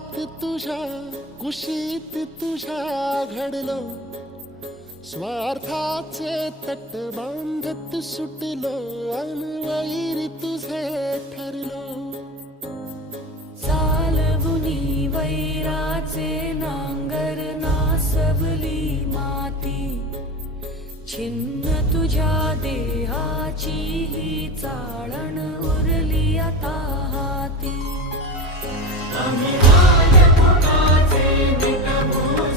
स्वार्थात तुझ्या कुशीत तुझ्या घडलो, स्वार्थाचे तट बांधत सुटलो, अनवैरी तुझे ठरलो. चालवुनी वैराचे नांगर नासवली माती, छिन्न तुझ्या देहाची ही चाळण उरली आता हाती. आम्ही राजकुटाचे निटमूळ